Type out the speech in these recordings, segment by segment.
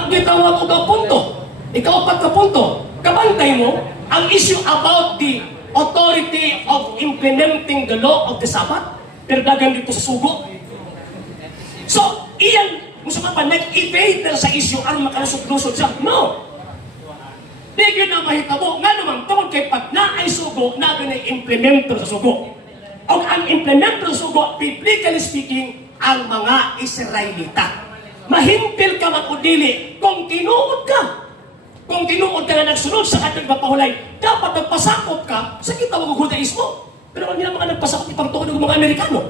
Ang gitawag og punto. Ikaw pagkapunto. Kabantay mo ang issue about the authority of implementing the law of the Sabbath. Pero dagan dito sa sugo. So, iyan, gusto ka pa nag-evade na sa issue ang makalusot-lusot siya. No! Di yun na mahitabo. Nga naman, tungkol kay pag naay sugo, na implemento sa sugo. O ang implemento sa sugo, biblically speaking, ang mga Israelita. Mahimpil ka mag-udili kung tinuod ka. Kung tinuod ka na nagsunod sa ating papahulay, dapat nagpasakop ka sa kitawag ng Judaismo. Pero hindi na mga nagpasakop ipagtukod ng mga Amerikano.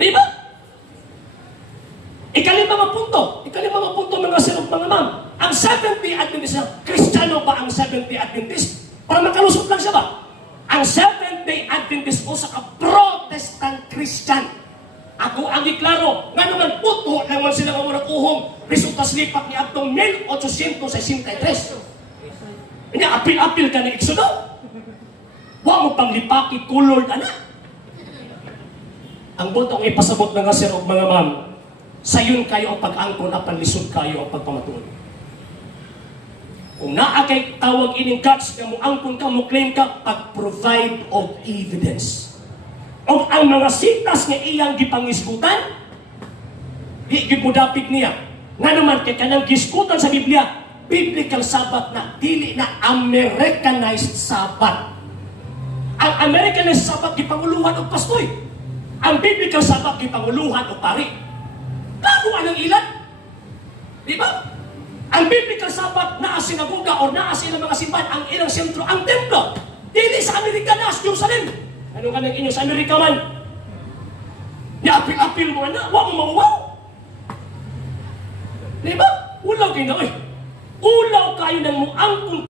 Di ba? Ikalimang punto mga sirog mga ma'am. Ang Seventh-day Adventist, Kristiyano ba ang Seventh-day Adventist? Para makalusot lang siya ba? Ang Seventh-day Adventist o sa Protestant Christian. Ako ang iklaro, nga naman puto naman sila ng murang uhong resulta slipat ni Abdong 1863. Kanya apil-apil ka na Exodo. Huwag mo pang lipaki, kulol ka na. Ang butong ipasabot na nga sir o mga ma'am, sayon kayo ang pag-angkon at panlisod kayo ang pagpamatuon. Kung naa kay tawag ining guts na mo angkon ka, mo claim ka, pag-provide of evidence. O ang mga sitas nga iyang gipangisgutan, di gipudapit niya. Nga naman kay kanang gisgutan sa Biblia, biblical Sabbath na, dili na Americanized Sabbath. Ang Americanized Sabbath gipanguluhan og pastoy. Ang biblical Sabbath gipanguluhan og pari. Laguan ang ilan. Di ba? Ang biblical Sabbath na sinagoga o na silang mga simbahan, ang ilang sentro, ang templo. Dili sa Amerika na, sa Jerusalem. Ano ka nang inyo sa Amerika man? Niapil-apil mo na, huwag mo mauwaw. Di ba? Ulaw kayo na, ulaw kayo ng muangkong